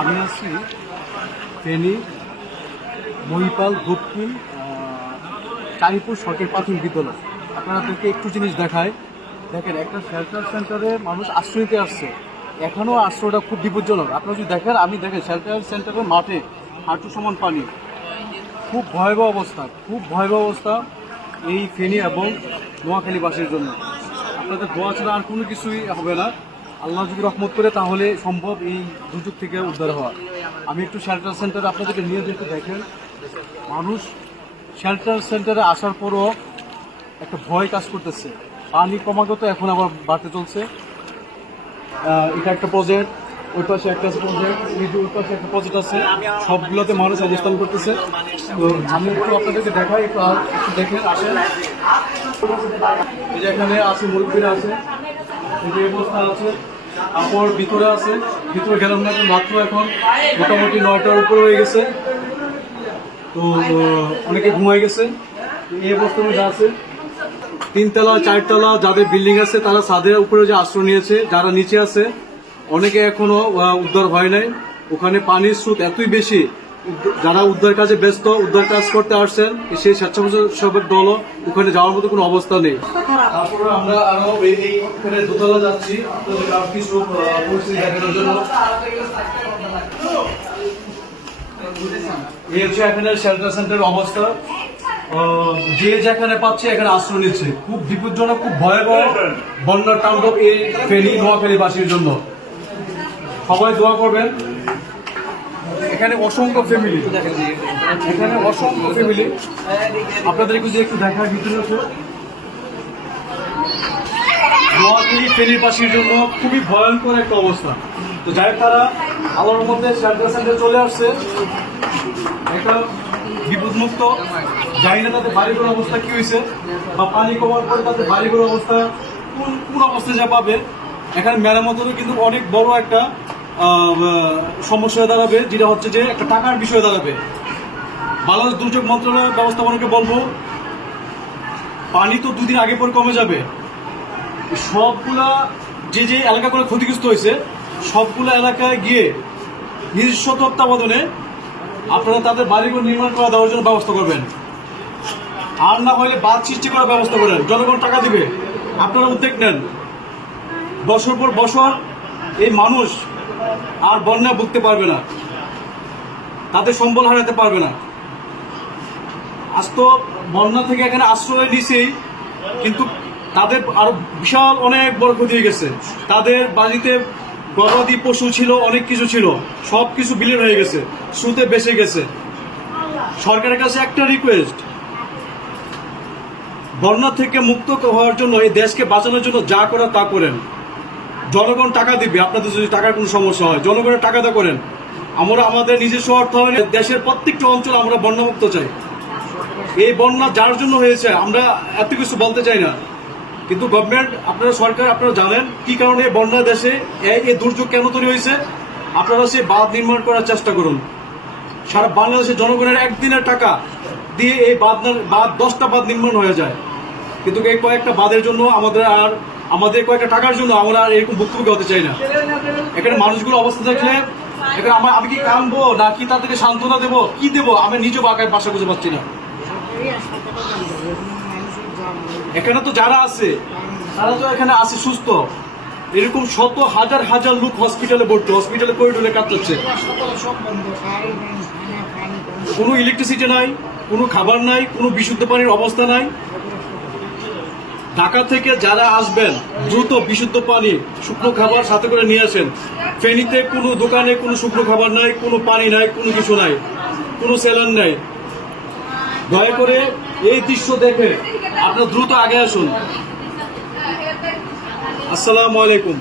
আমি আছি ফেনী, মহিপাল দক্ষিণ চারিপুর সরকারি প্রাথমিক বিদ্যালয়। আপনাদেরকে একটু জিনিস দেখায় দেখেন, একটা শেল্টার সেন্টারে মানুষ আশ্রয় নিতে আসছে। এখনও আশ্রয়টা খুব বিপজ্জনক। আপনারা যদি দেখেন, আমি দেখেন শেল্টার সেন্টারের মাঠে হাঁটু সমান পানি। খুব ভয়াবহ অবস্থা, খুব ভয়াবহ অবস্থা এই ফেনী এবং নোয়াখালীবাসীর জন্য। আপনাদের দোয়া ছাড়া আর কোনো কিছুই হবে না। আল্লাহ যদি রহমত করে, তাহলে সম্ভব এই দুর্যোগ থেকে উদ্ধার হওয়া। আমি একটু শেল্টার সেন্টারে আপনাদেরকে নিয়ে যেতে দেখেন। মানুষ শেল্টার সেন্টারে আসার পরও একটা ভয় কাজ করতেছে। পানি ক্রমাগত এখন আবার বাড়তে চলছে। এটা একটা প্রজেক্ট ওই পাশে একটা প্রজেক্ট এই ওই পাশে একটা প্রজেক্ট আছে, সবগুলোতে মানুষ অবস্থান করতেছে। তো আমি একটু আপনাদেরকে দেখাই, একটু একটু দেখেন, আসেন। এখানে আছে মুরব্বীরা আছে। এই যে অবস্থা আছে। আপর ভিতরে আছে, ভিতরে গেলাম না, মাত্র এখন মোটামুটি নয়টার উপরে হয়ে গেছে। তো, অনেকে ঘুমাই গেছে। এই অবস্থার যা আছে। তিনতলা, চারতলা যাদের বিল্ডিং আছে, তারা ছাদের উপরে যে আশ্রয় নিয়েছে, যারা নিচে আছে, অনেকে এখনও উদ্ধার হয় নাই। ওখানে পানির স্রোত এতই বেশি যারা উদ্ধার কাজে ব্যস্ত, উদ্ধার কাজ করতে আসছেন, সেই স্বেচ্ছাসেবক দলও ওখানে যাওয়ার মতো কোনো অবস্থা নেই। তারপরে আমরা আরও এই এই ওখানে দোতলা যাচ্ছি। আপনাদের এই হচ্ছে এখানে শেল্টার সেন্টারের অবস্থা। যে যেখানে পাচ্ছে এখানে আশ্রয় নিচ্ছে। খুব বিপজ্জনক, খুব ভয়াবহ বন্যার তাণ্ডব এই ফেনী, নোয়াখালীবাসীর জন্য। সবাই দোয়া করবেন। এখানে অসংখ্য ফ্যামিলি এখানে অসংখ্য ফ্যামিলি আপনাদের একটু যে একটু দেখার ভিতরে নোয়াখালী ফেনীবাসীর জন্য খুবই ভয়ঙ্কর একটা অবস্থা। তো যাই তারা আলোর মধ্যে শেল্টার সেন্টারে চলে আসছে। একটা বিপদমুক্ত। জানি না তাদের বাড়িঘর অবস্থা কি হয়েছে, বা পানি কমার পরে তাদের বাড়িঘর অবস্থা কোন কোন অবস্থায় যা পাবে। এখানে মেরামতেরও কিন্তু অনেক বড় একটা সমস্যা দাঁড়াবে, যেটা হচ্ছে যে একটা টাকার বিষয় দাঁড়াবে। বাংলাদেশ দুর্যোগ মন্ত্রণালয় ব্যবস্থাপনাকে বলব, পানি তো দুদিন আগে পরে কমে যাবে। সবগুলা যে যে এলাকাগুলো ক্ষতিগ্রস্ত হয়েছে, সবগুলো এলাকায় গিয়ে নিজস্ব তত্ত্বাবধানে আপনারা তাদের বাড়িঘর নির্মাণ করা, দেওয়ার জন্য ব্যবস্থা করবেন। আর না হলে বাদ সৃষ্টি করার ব্যবস্থা করেন। জনগণ টাকা দিবে। আপনারা উদ্যোগ নেন। বছর পর বছর এই মানুষ আর বন্যায় ভুগতে পারবে না। তাদের সম্বল হারাতে পারবে না। আজ তো বন্যা থেকে এখানে আশ্রয় নিছেই, কিন্তু তাদের আরও বিশাল অনেক বড় ক্ষতি হয়ে গেছে। তাদের বাড়িতে গবাদি পশু ছিল, অনেক কিছু ছিল সব কিছু বিলীন হয়ে গেছে, স্রোতে বেসে গেছে। সরকারের কাছে একটা রিকোয়েস্ট বন্যা থেকে মুক্ত হওয়ার জন্য এই দেশকে বাঁচানোর জন্য যা করা তা করেন। জনগণ টাকা দিবে, আপনাদের যদি টাকার কোনো সমস্যা হয়, জনগণের টাকা দা করেন। আমরা আমাদের নিজস্ব অর্থ অর্থায়নে দেশের প্রত্যেকটা অঞ্চল আমরা বন্যামুক্ত চাই। এই বন্যা যার জন্য হয়েছে, আমরা এত কিছু বলতে চাই না। কিন্তু গভর্নমেন্ট আপনারা সরকার, আপনারা জানেন কি কারণে বন্যা দেশে এই দুর্যোগ কেন তৈরি হয়েছে? আপনারা সেই বাঁধ নির্মাণ করার চেষ্টা করুন। সারা বাংলাদেশের জনগণের একদিনের টাকা দিয়ে এই বাঁধ বাঁধ দশটা বাঁধ নির্মাণ হয়ে যায়। কিন্তু এই কয়েকটা বাঁধের জন্য আমাদের আর আমাদের কয়েকটা টাকার জন্য আমরা এরকম ভুক্তভোগী হতে চাই না। এখানে মানুষগুলো অবস্থা দেখলে, এখানে আমার আমি কি কানবো নাকি তাদেরকে সান্ত্বনা দেবো? কি দেবো? আমি নিজেও বাঁকায় বাসা খুঁজে পাচ্ছি না। এখানে তো যারা আছে, তারা তো এখানে আছে সুস্থ। এরকম শত হাজার হাজার লোক হসপিটালে ভর্তি হসপিটালে করিডোরে কাটাচ্ছে কোনো ইলেকট্রিসিটি নাই, কোনো খাবার নাই, কোনো বিশুদ্ধ পানির অবস্থা নাই। ঢাকা থেকে যারা আসবেন, দ্রুত বিশুদ্ধ পানি, শুকনো খাবার সাথে করে নিয়ে আসেন। ফেনীতে কোনো দোকানে কোনো শুকনো খাবার নাই, কোনো পানি নাই, কোনো কিছু নাই, কোনো সেলার নাই। দয়া করে এই দৃশ্য দেখে আপনার দ্রুত আগে আসুন। আসসালামু আলাইকুম।